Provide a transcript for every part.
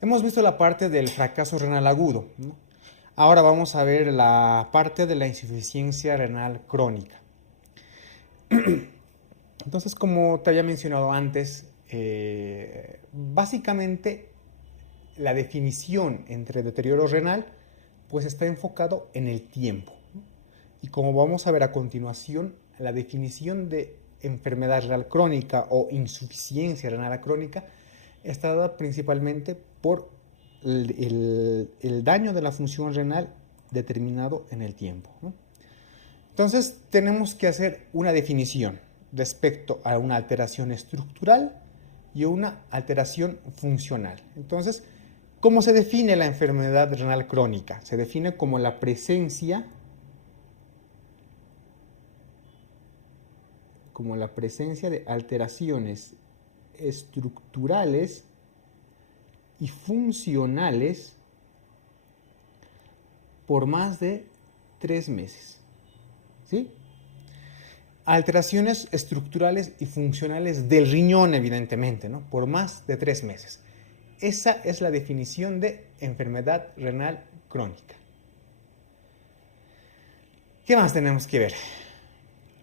Hemos visto la parte del fracaso renal agudo, ¿no? Ahora vamos a ver la parte de la insuficiencia renal crónica. Entonces, como te había mencionado antes, básicamente la definición entre deterioro renal pues está enfocado en el tiempo, ¿no? Y como vamos a ver a continuación, la definición de enfermedad renal crónica o insuficiencia renal crónica está dada principalmente por el daño de la función renal determinado en el tiempo, ¿no? Entonces tenemos que hacer una definición respecto a una alteración estructural y una alteración funcional. Entonces, ¿cómo se define la enfermedad renal crónica? Se define como la presencia de alteraciones estructurales y funcionales por más de 3 meses. ¿Sí? Alteraciones estructurales y funcionales del riñón, evidentemente, ¿no? Por más de 3 meses. Esa es la definición de enfermedad renal crónica. ¿Qué más tenemos que ver?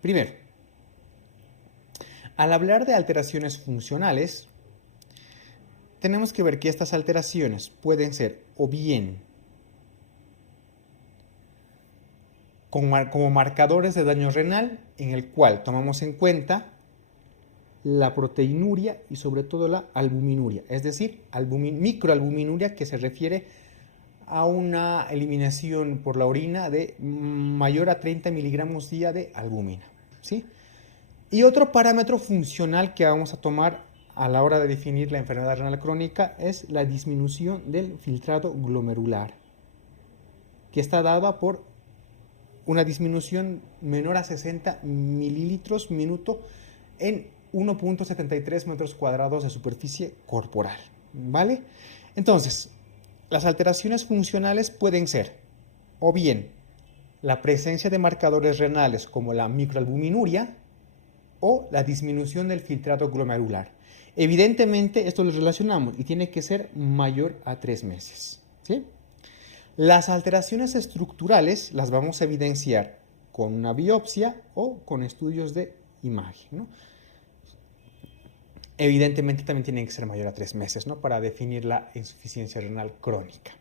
Primero, al hablar de alteraciones funcionales, tenemos que ver que estas alteraciones pueden ser o bien como marcadores de daño renal, en el cual tomamos en cuenta la proteinuria y sobre todo la albuminuria, es decir, microalbuminuria, que se refiere a una eliminación por la orina de mayor a 30 miligramos día de albúmina, ¿sí? Y otro parámetro funcional que vamos a tomar a la hora de definir la enfermedad renal crónica es la disminución del filtrado glomerular, que está dada por una disminución menor a 60 mililitros minuto en 1.73 metros cuadrados de superficie corporal, ¿vale? Entonces, las alteraciones funcionales pueden ser o bien la presencia de marcadores renales como la microalbuminuria o la disminución del filtrado glomerular. Evidentemente, esto lo relacionamos y tiene que ser mayor a 3 meses, ¿sí? Las alteraciones estructurales las vamos a evidenciar con una biopsia o con estudios de imagen, ¿no? Evidentemente también tienen que ser mayor a 3 meses, ¿no? Para definir la insuficiencia renal crónica.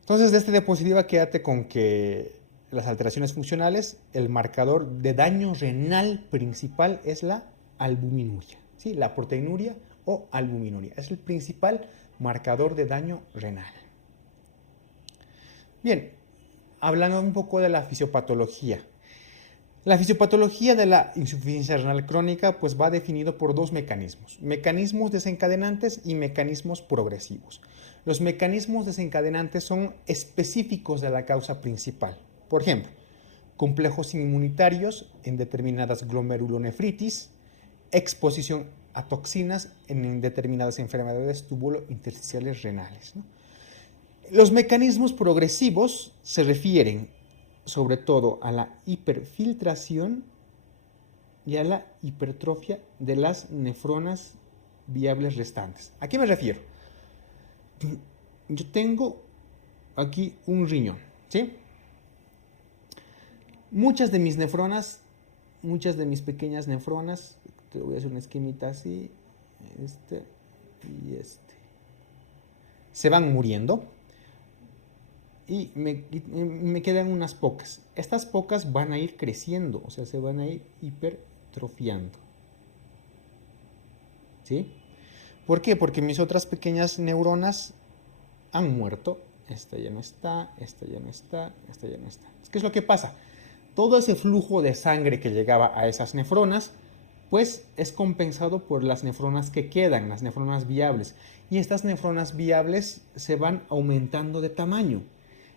Entonces, de esta diapositiva quédate con que las alteraciones funcionales, el marcador de daño renal principal es la albuminuria, ¿sí? La proteinuria o albuminuria. Es el principal marcador de daño renal. Bien, hablando un poco de la fisiopatología. La fisiopatología de la insuficiencia renal crónica pues va definido por dos mecanismos: mecanismos desencadenantes y mecanismos progresivos. Los mecanismos desencadenantes son específicos de la causa principal. Por ejemplo, complejos inmunitarios en determinadas glomerulonefritis, exposición a toxinas en determinadas enfermedades túbulo-intersticiales renales, ¿no? Los mecanismos progresivos se refieren sobre todo a la hiperfiltración y a la hipertrofia de las nefronas viables restantes. ¿A qué me refiero? Yo tengo aquí un riñón, ¿sí? Muchas de mis nefronas, muchas de mis pequeñas nefronas, te voy a hacer una esquemita así, este y este, se van muriendo. Y me quedan unas pocas. Estas pocas van a ir creciendo, o sea, se van a ir hipertrofiando. ¿Sí? ¿Por qué? Porque mis otras pequeñas neuronas han muerto. Esta ya no está, esta ya no está, esta ya no está. ¿Qué es lo que pasa? Todo ese flujo de sangre que llegaba a esas nefronas, pues es compensado por las nefronas que quedan, las nefronas viables. Y estas nefronas viables se van aumentando de tamaño.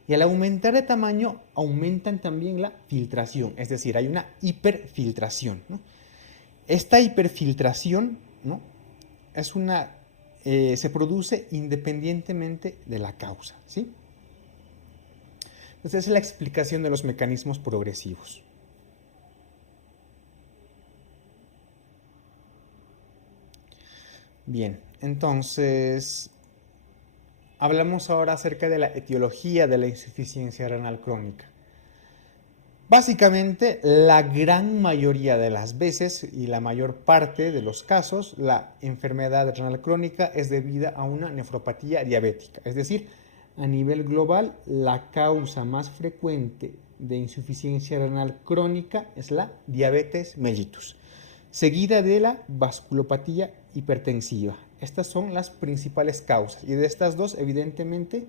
Y al aumentar de tamaño, aumentan también la filtración, es decir, hay una hiperfiltración, ¿no? Esta hiperfiltración, ¿no? Se produce independientemente de la causa, ¿sí? Entonces, esa es la explicación de los mecanismos progresivos. Bien, entonces, hablamos ahora acerca de la etiología de la insuficiencia renal crónica. Básicamente, la gran mayoría de las veces y la mayor parte de los casos, la enfermedad renal crónica es debida a una nefropatía diabética. Es decir, a nivel global, la causa más frecuente de insuficiencia renal crónica es la diabetes mellitus, seguida de la vasculopatía hipertensiva. Estas son las principales causas y de estas dos, evidentemente,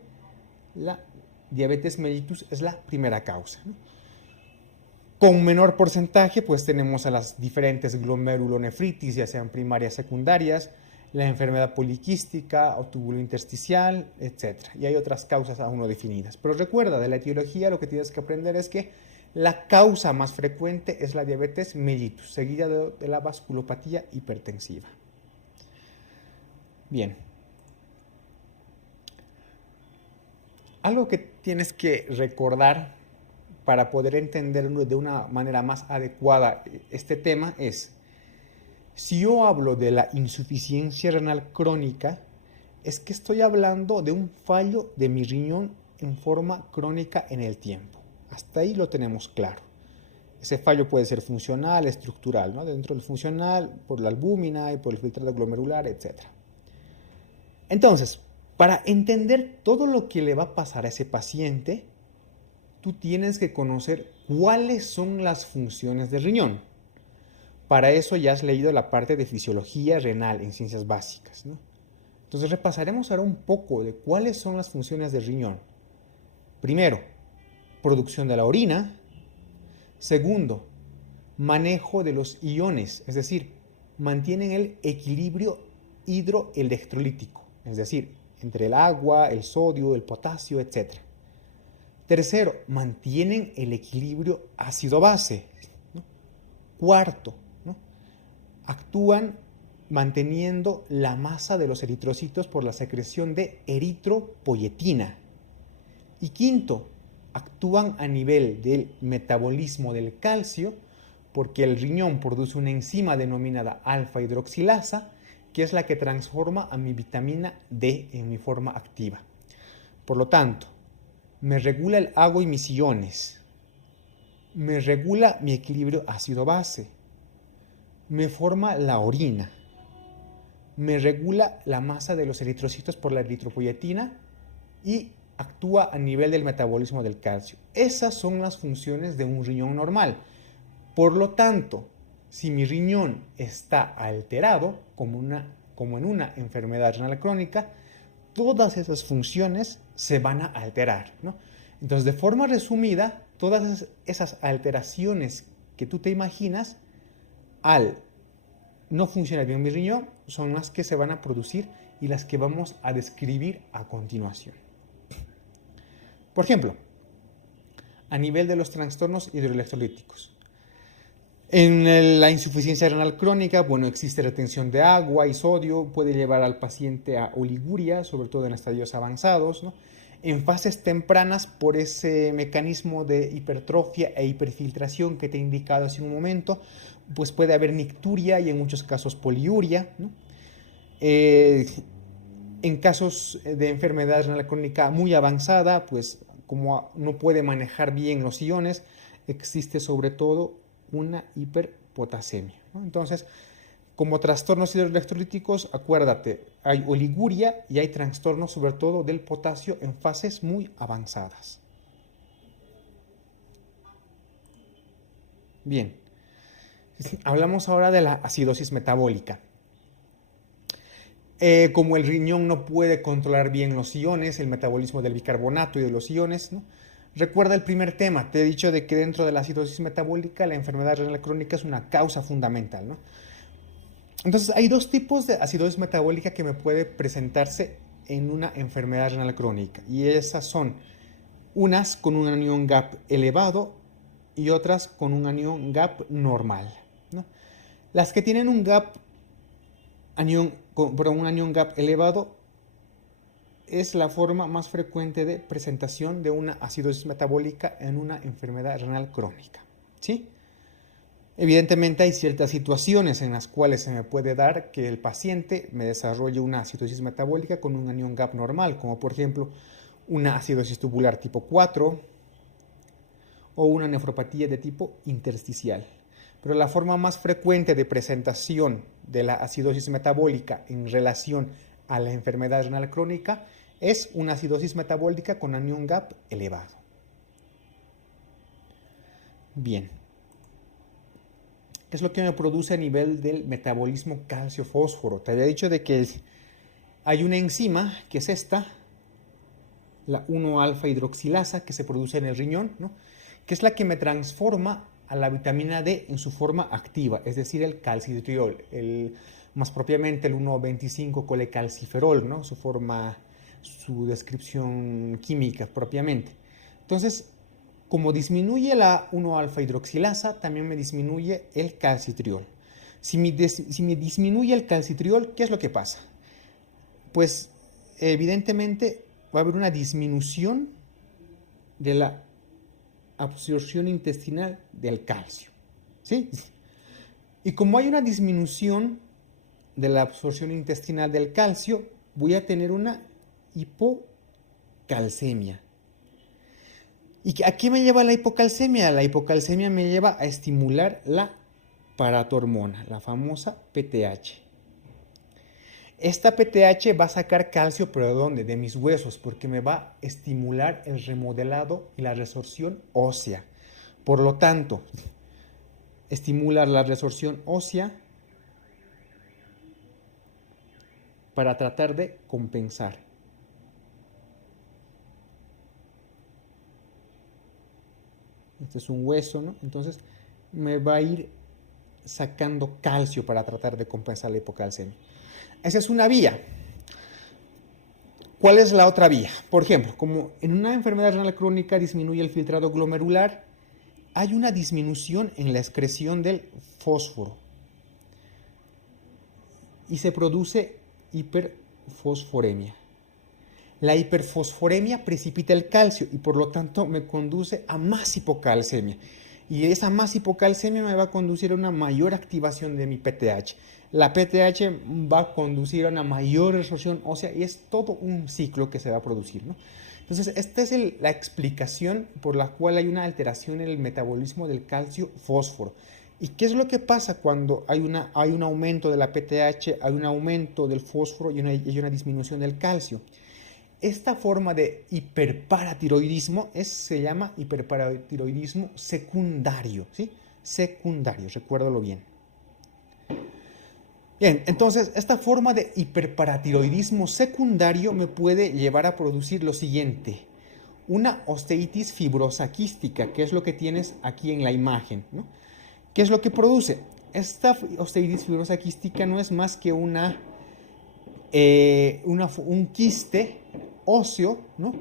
la diabetes mellitus es la primera causa, ¿no? Con menor porcentaje, pues tenemos a las diferentes glomerulonefritis, ya sean primarias, secundarias, la enfermedad poliquística o túbulo intersticial, etc. Y hay otras causas aún no definidas. Pero recuerda, de la etiología lo que tienes que aprender es que la causa más frecuente es la diabetes mellitus, seguida de la vasculopatía hipertensiva. Bien. Algo que tienes que recordar para poder entender de una manera más adecuada este tema es, si yo hablo de la insuficiencia renal crónica, es que estoy hablando de un fallo de mi riñón en forma crónica en el tiempo. Hasta ahí lo tenemos claro. Ese fallo puede ser funcional, estructural, ¿no? Dentro del funcional, por la albúmina y por el filtrado glomerular, etc. Entonces, para entender todo lo que le va a pasar a ese paciente, tú tienes que conocer cuáles son las funciones del riñón. Para eso ya has leído la parte de fisiología renal en ciencias básicas, ¿no? Entonces repasaremos ahora un poco de cuáles son las funciones del riñón. Primero, producción de la orina. Segundo, manejo de los iones, es decir, mantienen el equilibrio hidroelectrolítico, es decir, entre el agua, el sodio, el potasio, etc. Tercero, mantienen el equilibrio ácido-base, ¿no? Cuarto, ¿no? Actúan manteniendo la masa de los eritrocitos por la secreción de eritropoyetina. Y quinto, actúan a nivel del metabolismo del calcio, porque el riñón produce una enzima denominada alfa-hidroxilasa, que es la que transforma a mi vitamina D en mi forma activa. Por lo tanto, me regula el agua y mis iones, me regula mi equilibrio ácido-base, me forma la orina, me regula la masa de los eritrocitos por la eritropoyetina y actúa a nivel del metabolismo del calcio. Esas son las funciones de un riñón normal. Por lo tanto, si mi riñón está alterado, como en una enfermedad renal crónica, todas esas funciones se van a alterar, ¿no? Entonces, de forma resumida, todas esas alteraciones que tú te imaginas, al no funcionar bien mi riñón, son las que se van a producir y las que vamos a describir a continuación. Por ejemplo, a nivel de los trastornos hidroelectrolíticos. En la insuficiencia renal crónica, bueno, existe retención de agua y sodio, puede llevar al paciente a oliguria, sobre todo en estadios avanzados, ¿no? En fases tempranas, por ese mecanismo de hipertrofia e hiperfiltración que te he indicado hace un momento, pues puede haber nicturia y en muchos casos poliuria, ¿no? En casos de enfermedad renal crónica muy avanzada, pues como no puede manejar bien los iones, existe sobre todo una hiperpotasemia, ¿no? Entonces, como trastornos hidroelectrolíticos, acuérdate, hay oliguria y hay trastornos sobre todo del potasio en fases muy avanzadas. Bien, hablamos ahora de la acidosis metabólica. Como el riñón no puede controlar bien los iones, el metabolismo del bicarbonato y de los iones, ¿no? Recuerda el primer tema, te he dicho de que dentro de la acidosis metabólica la enfermedad renal crónica es una causa fundamental, ¿no? Entonces hay dos tipos de acidosis metabólica que me puede presentarse en una enfermedad renal crónica y esas son unas con un anión GAP elevado y otras con un anión GAP normal, ¿no? Las que tienen un anión GAP elevado es la forma más frecuente de presentación de una acidosis metabólica en una enfermedad renal crónica, ¿sí? Evidentemente hay ciertas situaciones en las cuales se me puede dar que el paciente me desarrolle una acidosis metabólica con un anión GAP normal, como por ejemplo una acidosis tubular tipo 4 o una nefropatía de tipo intersticial. Pero la forma más frecuente de presentación de la acidosis metabólica en relación a la enfermedad renal crónica es una acidosis metabólica con anión GAP elevado. Bien. ¿Qué es lo que me produce a nivel del metabolismo calcio-fósforo? Te había dicho de que hay una enzima, que es esta, la 1-alfa hidroxilasa, que se produce en el riñón, ¿no? Que es la que me transforma a la vitamina D en su forma activa, es decir, el calcitriol, más propiamente el 1,25-colecalciferol, ¿no? Su descripción química propiamente. Entonces, como disminuye la 1-alfa hidroxilasa, también me disminuye el calcitriol. Si me disminuye el calcitriol, ¿qué es lo que pasa? Pues evidentemente va a haber una disminución de la absorción intestinal del calcio, ¿sí? Y como hay una disminución de la absorción intestinal del calcio, voy a tener una hipocalcemia. ¿Y a qué me lleva la hipocalcemia? La hipocalcemia me lleva a estimular la paratormona, la famosa PTH. Esta PTH va a sacar calcio, pero ¿de dónde? De mis huesos, porque me va a estimular el remodelado y la resorción ósea. Por lo tanto, estimula la resorción ósea para tratar de compensar. Este es un hueso, ¿no? Entonces me va a ir sacando calcio para tratar de compensar la hipocalcemia. Esa es una vía. ¿Cuál es la otra vía? Por ejemplo, como en una enfermedad renal crónica disminuye el filtrado glomerular, hay una disminución en la excreción del fósforo y se produce hiperfosforemia. La hiperfosforemia precipita el calcio y por lo tanto me conduce a más hipocalcemia. Y esa más hipocalcemia me va a conducir a una mayor activación de mi PTH. La PTH va a conducir a una mayor resorción ósea y es todo un ciclo que se va a producir, ¿no? Entonces, esta es la explicación por la cual hay una alteración en el metabolismo del calcio-fósforo. ¿Y qué es lo que pasa cuando hay un aumento de la PTH, hay un aumento del fósforo y hay una disminución del calcio? Esta forma de hiperparatiroidismo se llama hiperparatiroidismo secundario, ¿sí? Secundario, recuérdalo bien. Bien, entonces esta forma de hiperparatiroidismo secundario me puede llevar a producir lo siguiente: una osteitis fibrosa quística, que es lo que tienes aquí en la imagen, ¿no? ¿Qué es lo que produce? Esta osteitis fibrosa quística no es más que un quiste óseo, ¿no?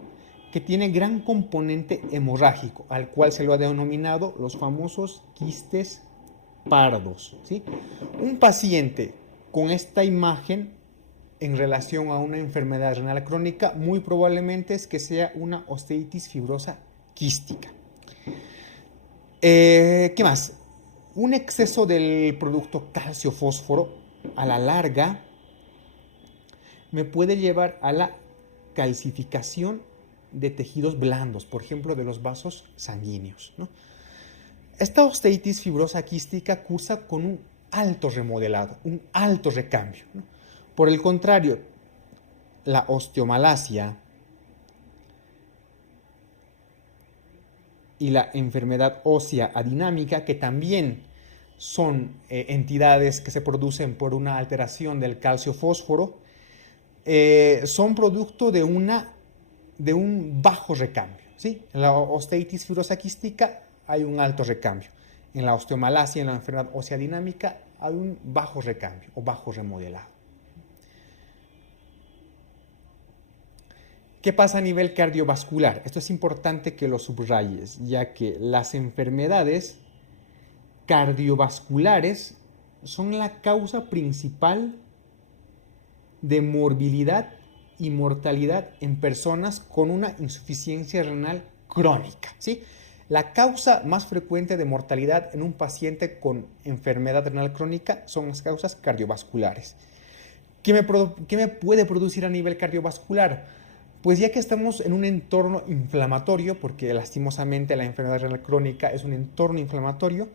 Que tiene gran componente hemorrágico, al cual se lo ha denominado los famosos quistes pardos, ¿sí? Un paciente con esta imagen en relación a una enfermedad renal crónica muy probablemente es que sea una osteitis fibrosa quística. ¿Qué más? Un exceso del producto calcio-fósforo a la larga me puede llevar a la calcificación de tejidos blandos, por ejemplo, de los vasos sanguíneos, ¿no? Esta osteitis fibrosa quística cursa con un alto remodelado, un alto recambio, ¿no? Por el contrario, la osteomalacia y la enfermedad ósea adinámica, que también son entidades que se producen por una alteración del calcio-fósforo, son producto de un bajo recambio, ¿sí? En la osteitis fibrosa quística hay un alto recambio. En la osteomalacia, en la enfermedad ósea dinámica, hay un bajo recambio o bajo remodelado. ¿Qué pasa a nivel cardiovascular? Esto es importante que lo subrayes, ya que las enfermedades cardiovasculares son la causa principal de morbilidad y mortalidad en personas con una insuficiencia renal crónica, ¿sí? La causa más frecuente de mortalidad en un paciente con enfermedad renal crónica son las causas cardiovasculares. ¿Qué me puede producir a nivel cardiovascular? Pues ya que estamos en un entorno inflamatorio, porque lastimosamente la enfermedad renal crónica es un entorno inflamatorio,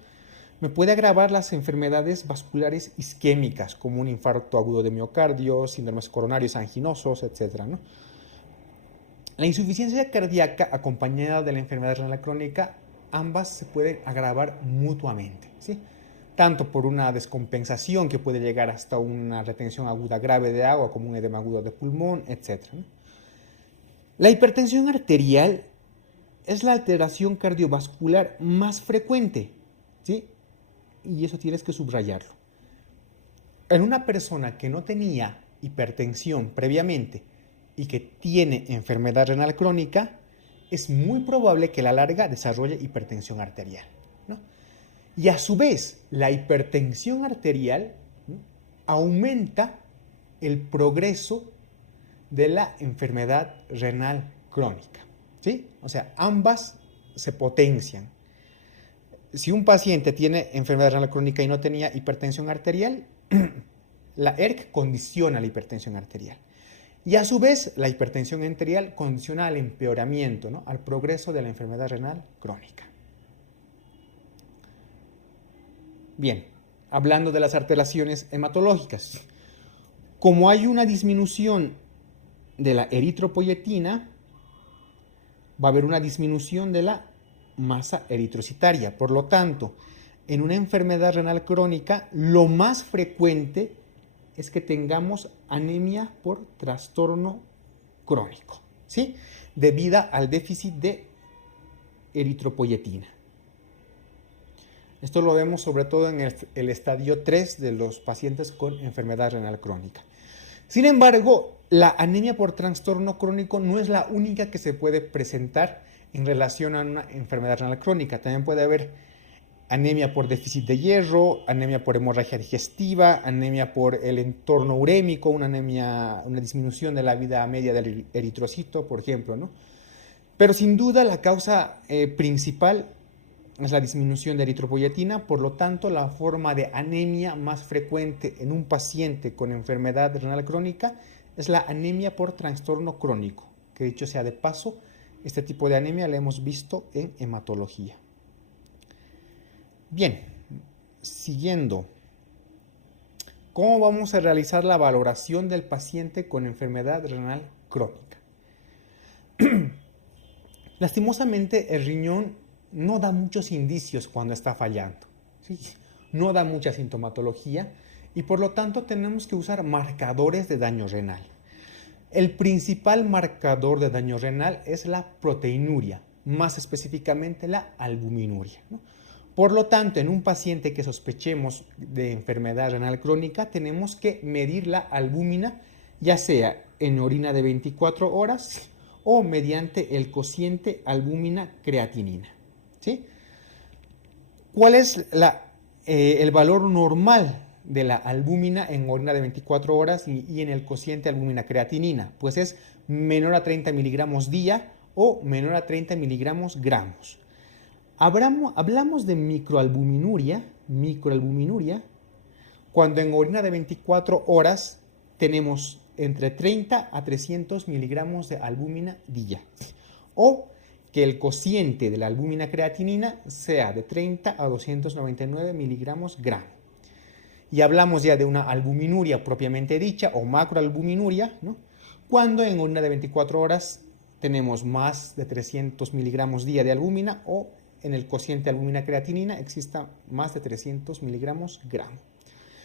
me puede agravar las enfermedades vasculares isquémicas, como un infarto agudo de miocardio, síndromes coronarios anginosos, etc., ¿no? La insuficiencia cardíaca acompañada de la enfermedad renal crónica, ambas se pueden agravar mutuamente, ¿sí? Tanto por una descompensación que puede llegar hasta una retención aguda grave de agua, como un edema agudo de pulmón, etc., ¿no? La hipertensión arterial es la alteración cardiovascular más frecuente, ¿sí? Y eso tienes que subrayarlo. En una persona que no tenía hipertensión previamente y que tiene enfermedad renal crónica, es muy probable que a la larga desarrolle hipertensión arterial, ¿no? Y a su vez, la hipertensión arterial, ¿no?, aumenta el progreso de la enfermedad renal crónica, ¿sí? O sea, ambas se potencian. Si un paciente tiene enfermedad renal crónica y no tenía hipertensión arterial, la ERC condiciona la hipertensión arterial. Y a su vez, la hipertensión arterial condiciona al empeoramiento, ¿no?, al progreso de la enfermedad renal crónica. Bien, hablando de las alteraciones hematológicas, como hay una disminución de la eritropoyetina, va a haber una disminución de la masa eritrocitaria. Por lo tanto, en una enfermedad renal crónica, lo más frecuente es que tengamos anemia por trastorno crónico, ¿sí?, debido al déficit de eritropoyetina. Esto lo vemos sobre todo en el estadio 3 de los pacientes con enfermedad renal crónica. Sin embargo, la anemia por trastorno crónico no es la única que se puede presentar en relación a una enfermedad renal crónica. También puede haber anemia por déficit de hierro, anemia por hemorragia digestiva, anemia por el entorno urémico, una disminución de la vida media del eritrocito, por ejemplo, ¿no? Pero sin duda la causa principal es la disminución de eritropoyetina. Por lo tanto, la forma de anemia más frecuente en un paciente con enfermedad renal crónica es la anemia por trastorno crónico, que dicho sea de paso, este tipo de anemia la hemos visto en hematología. Bien, siguiendo, ¿cómo vamos a realizar la valoración del paciente con enfermedad renal crónica? Lastimosamente, el riñón no da muchos indicios cuando está fallando, ¿sí? No da mucha sintomatología y por lo tanto tenemos que usar marcadores de daño renal. El principal marcador de daño renal es la proteinuria, más específicamente la albuminuria, ¿no? Por lo tanto, en un paciente que sospechemos de enfermedad renal crónica, tenemos que medir la albúmina, ya sea en orina de 24 horas o mediante el cociente albúmina-creatinina, ¿sí? ¿Cuál es el valor normal de la albúmina en orina de 24 horas y en el cociente albúmina-creatinina? Pues es menor a 30 miligramos día o menor a 30 miligramos gramos. Hablamos de microalbuminuria cuando en orina de 24 horas tenemos entre 30 a 300 miligramos de albúmina día, o que el cociente de la albúmina creatinina sea de 30 a 299 miligramos gramo. Y hablamos ya de una albuminuria propiamente dicha o macroalbuminuria, ¿no?, cuando en orina de 24 horas tenemos más de 300 miligramos día de albúmina o en el cociente albúmina-creatinina exista más de 300 miligramos gramo.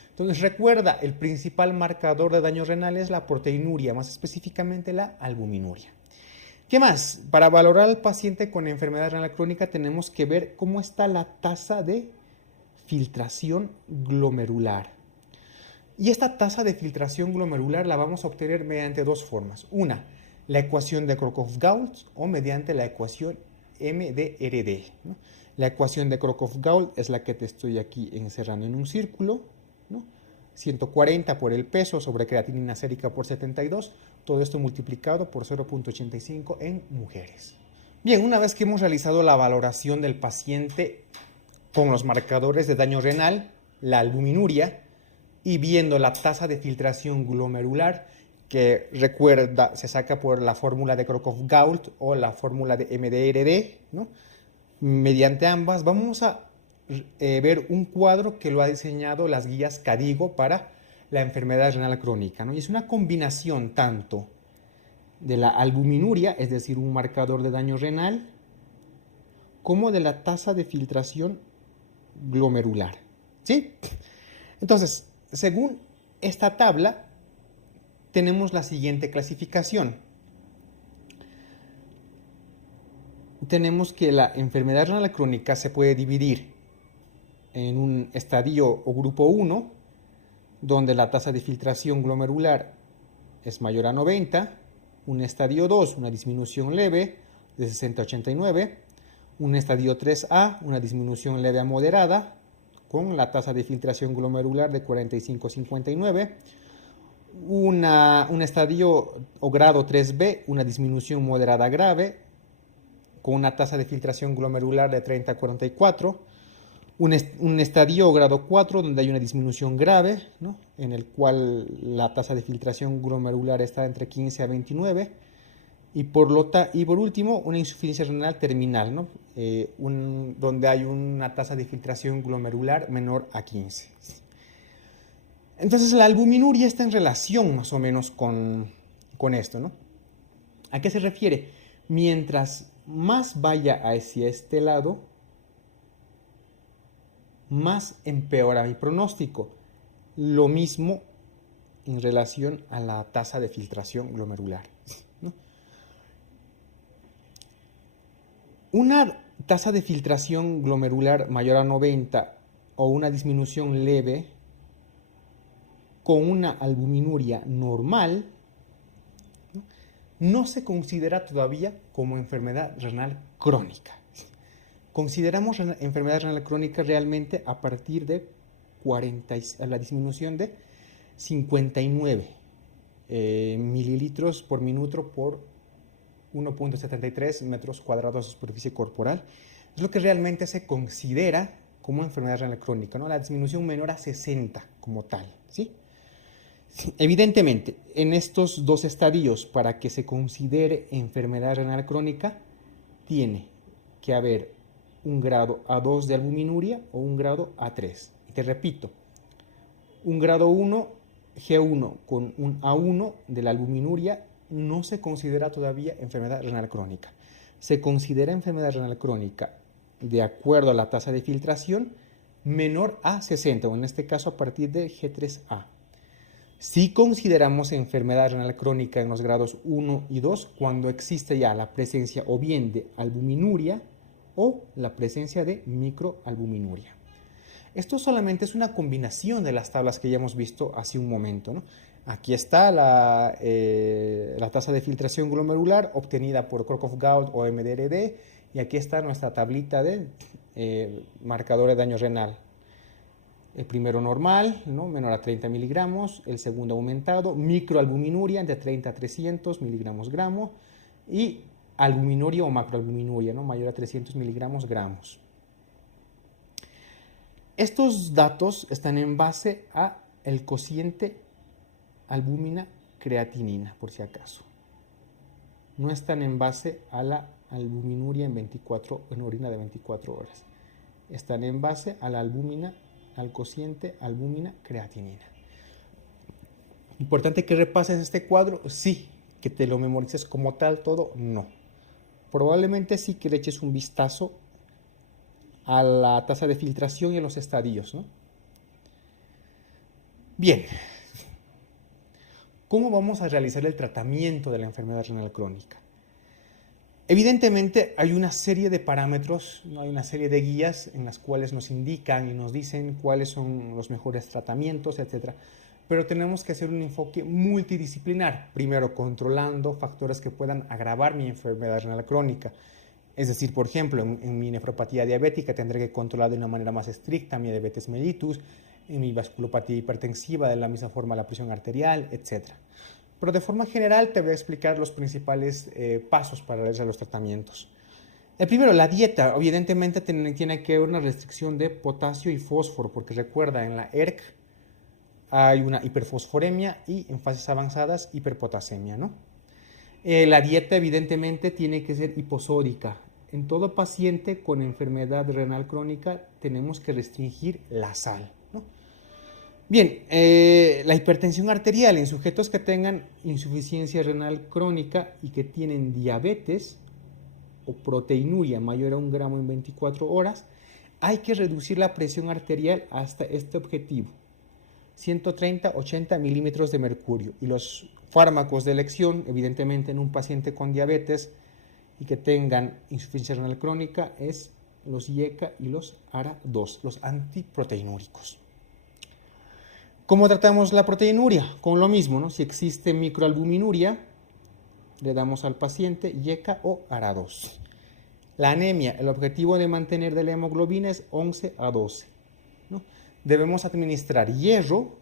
Entonces recuerda, el principal marcador de daño renal es la proteinuria, más específicamente la albuminuria. ¿Qué más? Para valorar al paciente con enfermedad renal crónica tenemos que ver cómo está la tasa de filtración glomerular. Y esta tasa de filtración glomerular la vamos a obtener mediante dos formas. Una, la ecuación de Crocov-Gault o mediante la ecuación MDRD, ¿no? La ecuación de Crocov-Gault es la que te estoy aquí encerrando en un círculo, ¿no? 140 por el peso sobre creatinina sérica por 72, todo esto multiplicado por 0.85 en mujeres. Bien, una vez que hemos realizado la valoración del paciente con los marcadores de daño renal, la albuminuria, y viendo la tasa de filtración glomerular, que recuerda, se saca por la fórmula de Crocov-Gault o la fórmula de MDRD, ¿no? Mediante ambas vamos a ver un cuadro que lo ha diseñado las guías CADIGO para la enfermedad renal crónica, ¿no? Y es una combinación tanto de la albuminuria, es decir, un marcador de daño renal, como de la tasa de filtración glomerular, ¿sí? Entonces, según esta tabla, tenemos la siguiente clasificación. Tenemos que la enfermedad renal crónica se puede dividir en un estadio o grupo 1, donde la tasa de filtración glomerular es mayor a 90, un estadio 2, una disminución leve de 60 a 89, un estadio 3A, una disminución leve a moderada, con la tasa de filtración glomerular de 45 a 59, un estadio o grado 3B, una disminución moderada grave, con una tasa de filtración glomerular de 30 a 44, un estadio o grado 4, donde hay una disminución grave, ¿no? En el cual la tasa de filtración glomerular está entre 15 a 29, y por último, una insuficiencia renal terminal, ¿no? Donde hay una tasa de filtración glomerular menor a 15. Entonces, la albuminuria está en relación más o menos con esto, ¿no? ¿A qué se refiere? Mientras más vaya hacia este lado, más empeora mi pronóstico. Lo mismo en relación a la tasa de filtración glomerular, ¿no? Una tasa de filtración glomerular mayor a 90 o una disminución leve con una albuminuria normal no se considera todavía como enfermedad renal crónica. Consideramos enfermedad renal crónica realmente a partir de la disminución de 59 mililitros por minuto por 1.73 metros cuadrados de superficie corporal. Es lo que realmente se considera como enfermedad renal crónica, ¿no? La disminución menor a 60 como tal, ¿sí? Evidentemente, en estos dos estadios, para que se considere enfermedad renal crónica, tiene que haber un grado A2 de albuminuria o un grado A3. Y te repito, un grado 1, G1 con un A1 de la albuminuria no se considera todavía enfermedad renal crónica. Se considera enfermedad renal crónica de acuerdo a la tasa de filtración menor a 60, o en este caso a partir de G3A. Si consideramos enfermedad renal crónica en los grados 1 y 2 cuando existe ya la presencia o bien de albuminuria o la presencia de microalbuminuria. Esto solamente es una combinación de las tablas que ya hemos visto hace un momento, ¿no? Aquí está la tasa de filtración glomerular obtenida por Crocov-Gault o MDRD, y aquí está nuestra tablita de marcador de daño renal. El primero normal, ¿no? Menor a 30 miligramos, el segundo aumentado, microalbuminuria entre 30 a 300 miligramos gramo, y albuminuria o macroalbuminuria, ¿no? Mayor a 300 miligramos gramos. Estos datos están en base a el cociente albúmina creatinina, por si acaso. No están en base a la albuminuria en orina de 24 horas. Están en base a la albúmina, al cociente albúmina creatinina. Importante que repases este cuadro, sí. Que te lo memorices como tal todo, no. Probablemente sí que le eches un vistazo a la tasa de filtración y a los estadios, ¿no? Bien. ¿Cómo vamos a realizar el tratamiento de la enfermedad renal crónica? Evidentemente hay una serie de parámetros, ¿no? Hay una serie de guías en las cuales nos indican y nos dicen cuáles son los mejores tratamientos, etc. Pero tenemos que hacer un enfoque multidisciplinar, primero controlando factores que puedan agravar mi enfermedad renal crónica. Es decir, por ejemplo, en mi nefropatía diabética tendré que controlar de una manera más estricta mi diabetes mellitus, en mi vasculopatía hipertensiva de la misma forma la presión arterial, etc. Pero de forma general te voy a explicar los principales pasos para realizar los tratamientos. El primero, la dieta. Evidentemente tiene que haber una restricción de potasio y fósforo, porque recuerda, en la ERC hay una hiperfosforemia y en fases avanzadas hiperpotasemia, ¿no? La dieta evidentemente tiene que ser hiposódica. En todo paciente con enfermedad renal crónica tenemos que restringir la sal, ¿no? Bien, la hipertensión arterial en sujetos que tengan insuficiencia renal crónica y que tienen diabetes o proteinuria mayor a 1 gramo en 24 horas, hay que reducir la presión arterial hasta este objetivo, 130-80 milímetros de mercurio. Y los fármacos de elección, evidentemente en un paciente con diabetes y que tengan insuficiencia renal crónica, es los IECA y los ARA2, los antiproteinúricos. ¿Cómo tratamos la proteinuria? Con lo mismo, ¿no? Si existe microalbuminuria, le damos al paciente IECA o ARA2. La anemia, el objetivo de mantener de la hemoglobina es 11 a 12. ¿No? Debemos administrar hierro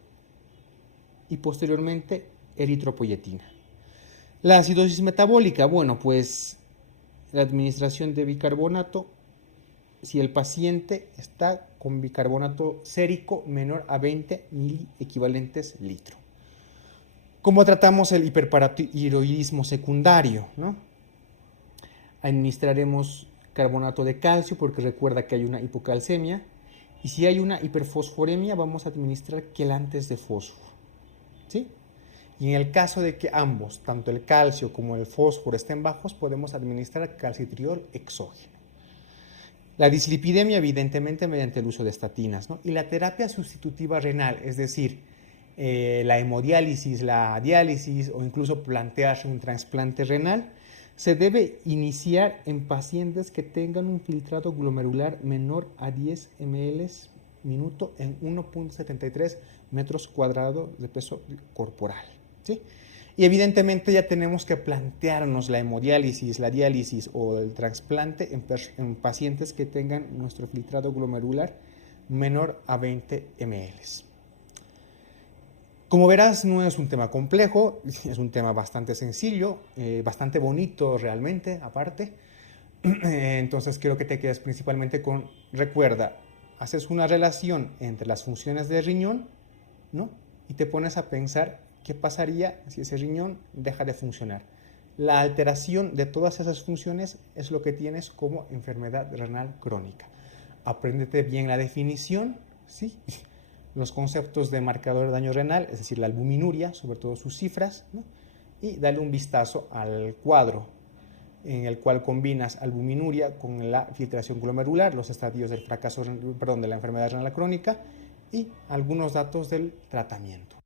y posteriormente eritropoyetina. La acidosis metabólica, bueno, pues la administración de bicarbonato, si el paciente está con bicarbonato sérico menor a 20 miliequivalentes litro. ¿Cómo tratamos el hiperparatiroidismo secundario? ¿No? Administraremos carbonato de calcio porque recuerda que hay una hipocalcemia. Y si hay una hiperfosforemia, vamos a administrar quelantes de fósforo. ¿Sí? Y en el caso de que ambos, tanto el calcio como el fósforo, estén bajos, podemos administrar calcitriol exógeno. La dislipidemia, evidentemente, mediante el uso de estatinas, ¿no? Y la terapia sustitutiva renal, es decir, la hemodiálisis, la diálisis o incluso plantearse un trasplante renal, se debe iniciar en pacientes que tengan un filtrado glomerular menor a 10 ml minuto en 1.73 metros cuadrados de peso corporal, ¿sí? Y evidentemente ya tenemos que plantearnos la hemodiálisis, la diálisis o el trasplante en pacientes que tengan nuestro filtrado glomerular menor a 20 ml. Como verás, no es un tema complejo, es un tema bastante sencillo, bastante bonito realmente, aparte. Entonces quiero que te quedes principalmente con, recuerda, haces una relación entre las funciones del riñón, ¿no? Y te pones a pensar qué pasaría si ese riñón deja de funcionar. La alteración de todas esas funciones es lo que tienes como enfermedad renal crónica. Apréndete bien la definición, ¿sí? Los conceptos de marcador de daño renal, es decir, la albuminuria, sobre todo sus cifras, ¿no? Y dale un vistazo al cuadro en el cual combinas albuminuria con la filtración glomerular, los estadios del fracaso, de la enfermedad renal crónica y algunos datos del tratamiento.